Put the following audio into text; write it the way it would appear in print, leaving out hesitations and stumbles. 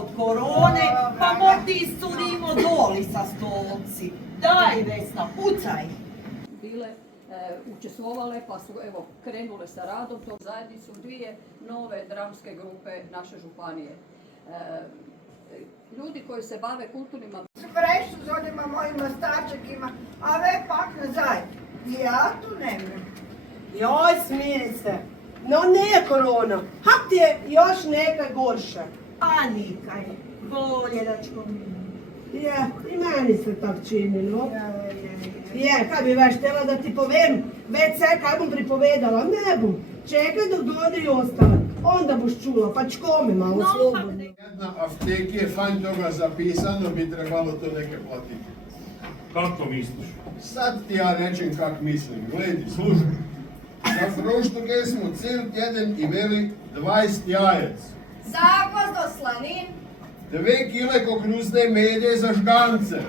od korone, pa mordi iscurimo doli sa stolci. Daj, Vesna, pucaj! Bile učestvovale pa su evo krenule sa radom to zajednicu dvije nove dramske grupe naše županije. Ljudi koji se bave kulturnim Prešu s onima mojima starčekima, a ve pak nazaj. Ja tu nemam. Joj, smiri se. No nije korona, hak ti je još neka gorša. Panikaj, boljedačko mi. Je, i meni se tak čini, no. Je, kaj bi veš htjela da ti povem, već sve kaj bom pripovedala, ne bom. Čekaj dok dođe i ostale, onda boš čula, pa čkome malo slobodno. Jedna apteki je fajn toga zapisano, bi trebalo to neke platiti. Kako misliš? Sad ti ja rečem kak mislim, gledi, slušaj. Na proštuke smo cel tjedan imeli 20 jajec, Zakvas do slanin, 2 kile kokrusne mede za žgance.